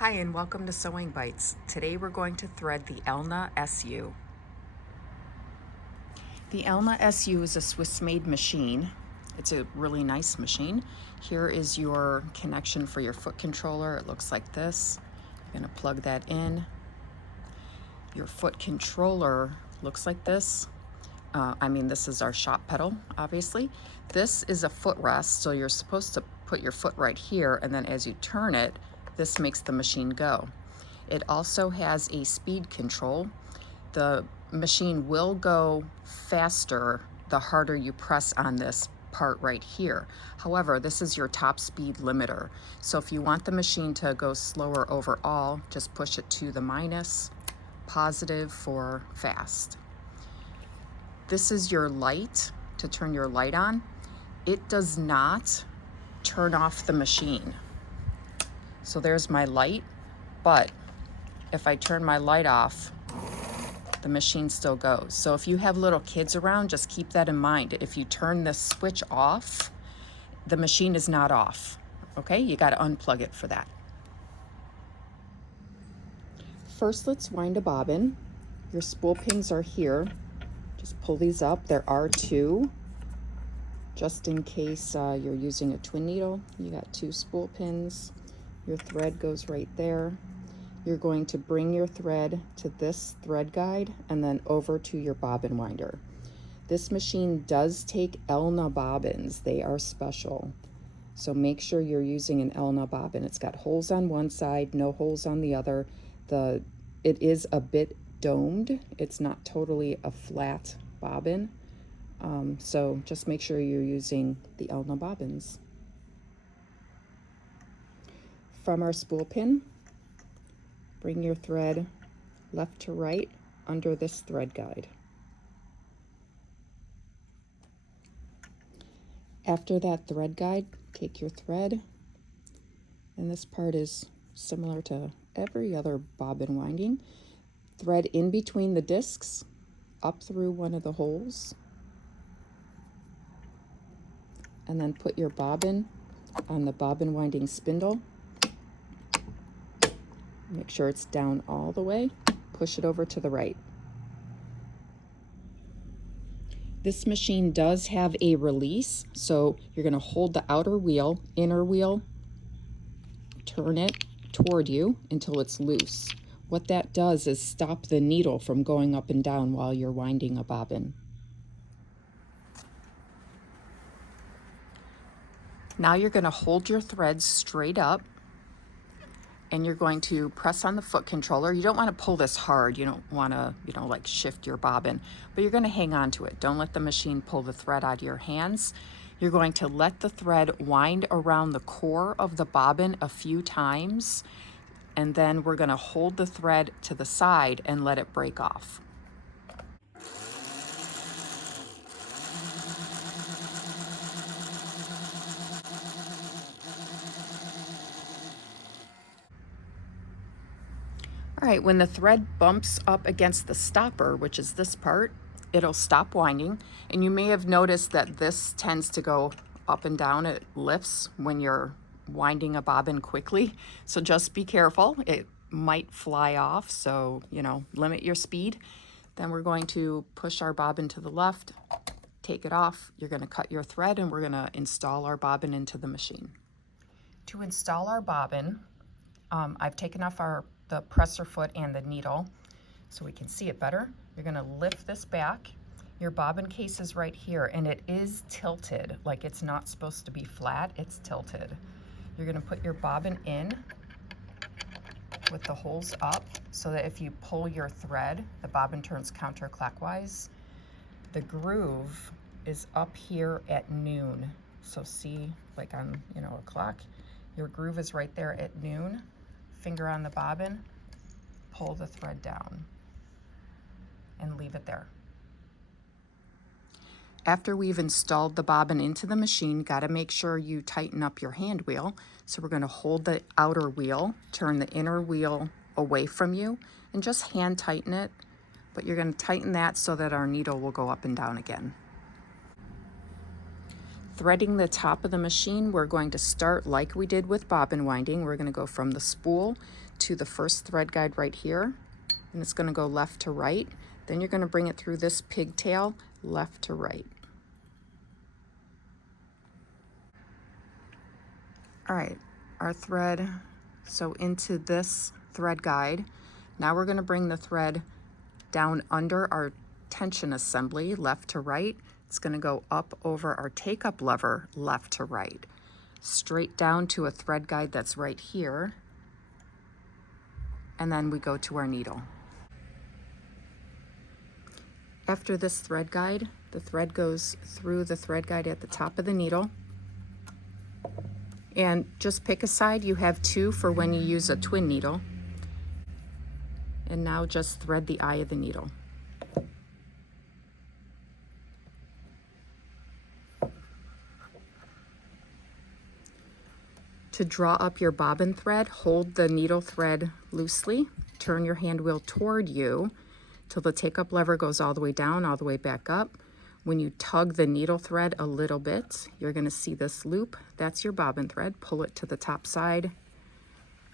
Hi and welcome to Sewing Bites. Today we're going to thread the Elna SU. The Elna SU is a Swiss-made machine. It's a really nice machine. Here is your connection for your foot controller. It looks like this. You're going to plug that in. Your foot controller looks like this. This is our shop pedal, obviously. This is a footrest, so you're supposed to put your foot right here, and then as you turn it, this makes the machine go. It also has a speed control. The machine will go faster the harder you press on this part right here. However, this is your top speed limiter. So if you want the machine to go slower overall, just push it to the minus, positive for fast. This is your light to turn your light on. It does not turn off the machine. So there's my light, but if I turn my light off, the machine still goes. So if you have little kids around, just keep that in mind. If you turn this switch off, the machine is not off. Okay, you got to unplug it for that. First, let's wind a bobbin. Your spool pins are here. Just pull these up. There are two, just in case you're using a twin needle. You got two spool pins. Your thread goes right there. You're going to bring your thread to this thread guide and then over to your bobbin winder. This machine does take Elna bobbins. They are special. So make sure you're using an Elna bobbin. It's got holes on one side, no holes on the other. It is a bit domed. It's not totally a flat bobbin. So just make sure you're using the Elna bobbins. From our spool pin, bring your thread left to right under this thread guide. After that thread guide, take your thread, and this part is similar to every other bobbin winding. Thread in between the discs, up through one of the holes, and then put your bobbin on the bobbin winding spindle. Make sure it's down all the way. Push it over to the right. This machine does have a release, so you're going to hold the outer wheel, inner wheel, turn it toward you until it's loose. What that does is stop the needle from going up and down while you're winding a bobbin. Now you're going to hold your threads straight up, and you're going to press on the foot controller. You don't want to pull this hard. You don't want to, like shift your bobbin, but you're going to hang on to it. Don't let the machine pull the thread out of your hands. You're going to let the thread wind around the core of the bobbin a few times, and then we're going to hold the thread to the side and let it break off. All right, when the thread bumps up against the stopper, which is this part, it'll stop winding. And you may have noticed that this tends to go up and down. It lifts when you're winding a bobbin quickly. So just be careful. It might fly off, so, limit your speed. Then we're going to push our bobbin to the left, take it off. You're going to cut your thread, and we're going to install our bobbin into the machine. To install our bobbin, I've taken off the presser foot and the needle so we can see it better. You're going to lift this back. Your bobbin case is right here, and it is tilted. Like, it's not supposed to be flat, it's tilted. You're going to put your bobbin in with the holes up so that if you pull your thread, the bobbin turns counterclockwise. The groove is up here at noon. So see, like on a clock, your groove is right there at noon. Finger on the bobbin, pull the thread down, and leave it there. After we've installed the bobbin into the machine, got to make sure you tighten up your hand wheel. So we're going to hold the outer wheel, turn the inner wheel away from you, and just hand tighten it. But you're going to tighten that so that our needle will go up and down again. threading the top of the machine, we're going to start like we did with bobbin winding. We're going to go from the spool to the first thread guide right here, and it's going to go left to right. Then you're going to bring it through this pigtail left to right. All right, our thread, so into this thread guide. Now we're going to bring the thread down under our tension assembly left to right. It's going to go up over our take-up lever left to right, straight down to a thread guide that's right here, and then we go to our needle. After this thread guide, the thread goes through the thread guide at the top of the needle, and just pick a side. You have two for when you use a twin needle, and now just thread the eye of the needle. To draw up your bobbin thread, hold the needle thread loosely, turn your hand wheel toward you till the take-up lever goes all the way down, all the way back up. When you tug the needle thread a little bit, you're going to see this loop. That's your bobbin thread. Pull it to the top side,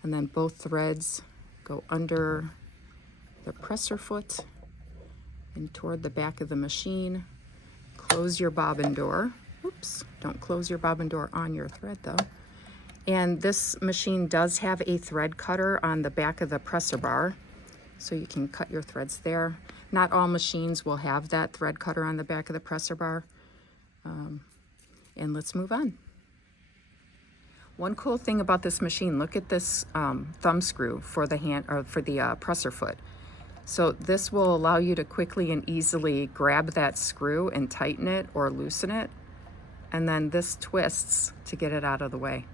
and then both threads go under the presser foot and toward the back of the machine. Close your bobbin door. Oops, don't close your bobbin door on your thread though. And this machine does have a thread cutter on the back of the presser bar, so you can cut your threads there. Not all machines will have that thread cutter on the back of the presser bar. And let's move on. One cool thing about this machine, look at this thumb screw for the hand, or for the presser foot. So this will allow you to quickly and easily grab that screw and tighten it or loosen it. And then this twists to get it out of the way.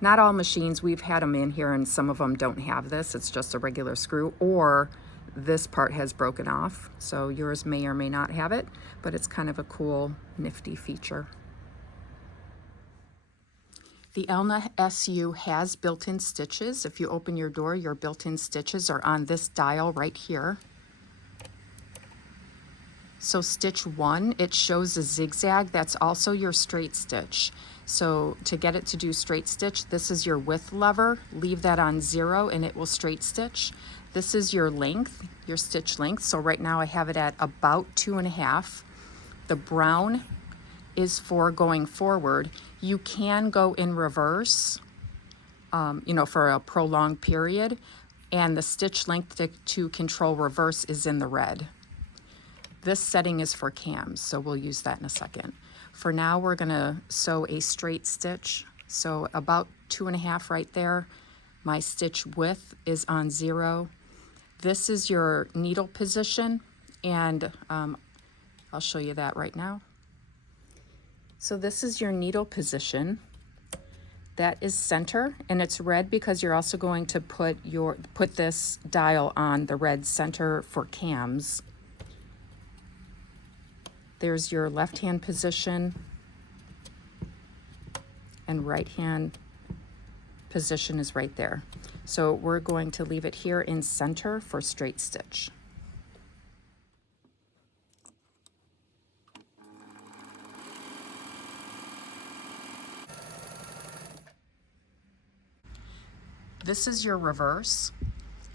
Not all machines, we've had them in here and some of them don't have this. It's just a regular screw, or this part has broken off. So yours may or may not have it, but it's kind of a cool, nifty feature. The Elna SU has built-in stitches. If you open your door, your built-in stitches are on this dial right here. So stitch 1, it shows a zigzag. That's also your straight stitch. So to get it to do straight stitch, this is your width lever. Leave that on 0 and it will straight stitch. This is your length, your stitch length. So right now I have it at about 2.5. The brown is for going forward. You can go in reverse, for a prolonged period, and the stitch length to control reverse is in the red. This setting is for cams, so we'll use that in a second. For now, we're gonna sew a straight stitch. So about 2.5 right there. My stitch width is on 0. This is your needle position, and I'll show you that right now. So this is your needle position. That is center, and it's red because you're also going to put this dial on the red center for cams. There's your left hand position, and right hand position is right there. So we're going to leave it here in center for straight stitch. This is your reverse.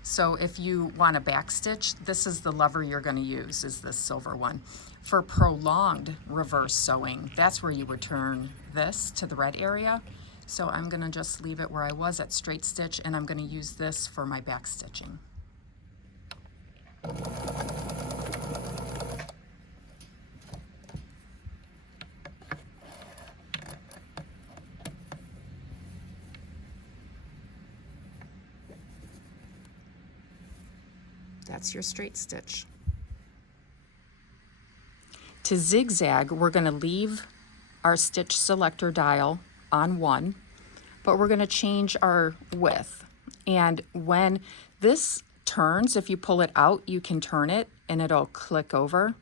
So if you want a back stitch, this is the lever you're going to use, is this silver one. For prolonged reverse sewing, that's where you would turn this to the red area. So I'm going to just leave it where I was at straight stitch, and I'm going to use this for my back stitching. That's your straight stitch. To zigzag, we're going to leave our stitch selector dial on 1, but we're going to change our width. And when this turns, if you pull it out, you can turn it and it'll click over.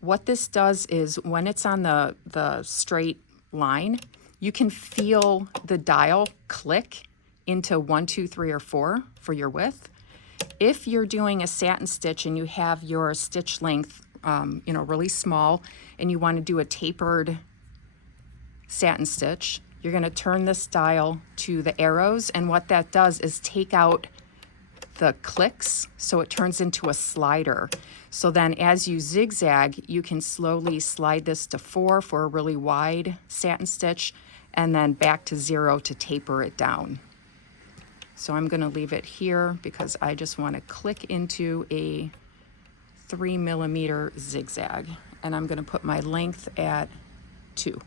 What this does is when it's on the straight line, you can feel the dial click into 1, 2, 3, or 4 for your width. If you're doing a satin stitch and you have your stitch length really small, and you want to do a tapered satin stitch. You're going to turn this dial to the arrows, and what that does is take out the clicks, so it turns into a slider. So then as you zigzag, you can slowly slide this to 4 for a really wide satin stitch, and then back to 0 to taper it down. So I'm going to leave it here because I just want to click into a 3mm zigzag, and I'm going to put my length at 2.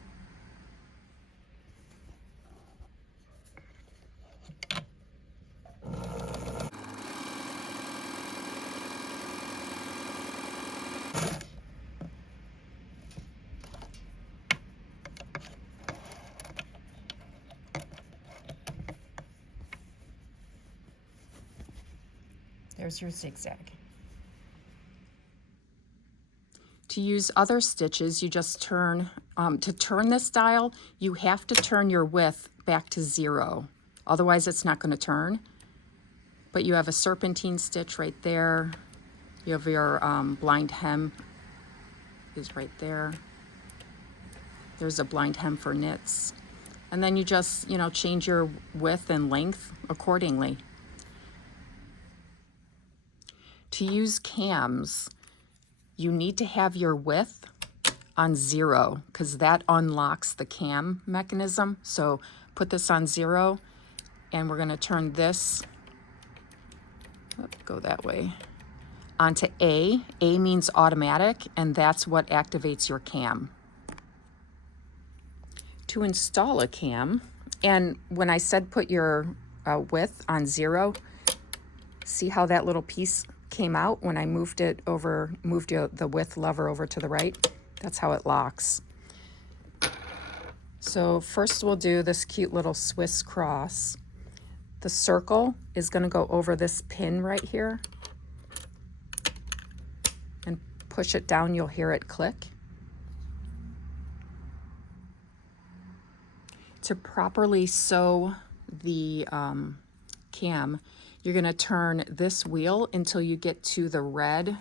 There's your zigzag. To use other stitches, you just turn, to turn this dial, you have to turn your width back to 0. Otherwise, it's not going to turn. But you have a serpentine stitch right there. You have your blind hem is right there. There's a blind hem for knits. And then you just, change your width and length accordingly. To use cams, you need to have your width on 0 because that unlocks the cam mechanism. So put this on 0, and we're going to turn this, go that way, onto A. A means automatic, and that's what activates your cam. To install a cam, and when I said put your width on 0, see how that little piece came out when I moved the width lever over to the right? That's how it locks. So first we'll do this cute little Swiss cross. The circle is going to go over this pin right here, and push it down, you'll hear it click. To properly sew the cam, you're going to turn this wheel until you get to the red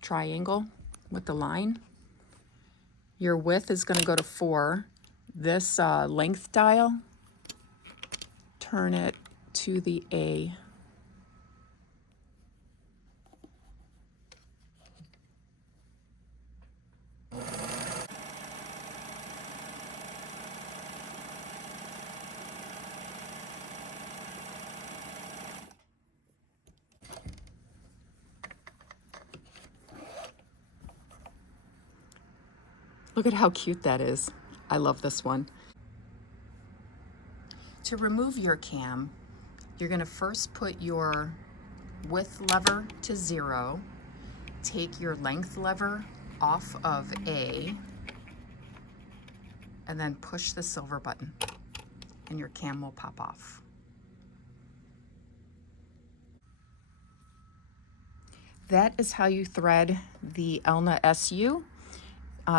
triangle with the line. Your width is going to go to 4. This length dial, turn it to the A. Look at how cute that is. I love this one. To remove your cam, you're going to first put your width lever to 0, take your length lever off of A, and then push the silver button, and your cam will pop off. That is how you thread the Elna SU.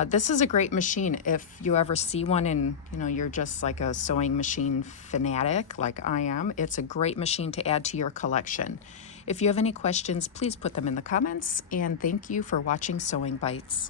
This is a great machine if you ever see one and you're just like a sewing machine fanatic like I am. It's a great machine to add to your collection. If you have any questions, please put them in the comments, and thank you for watching Sewing Bites.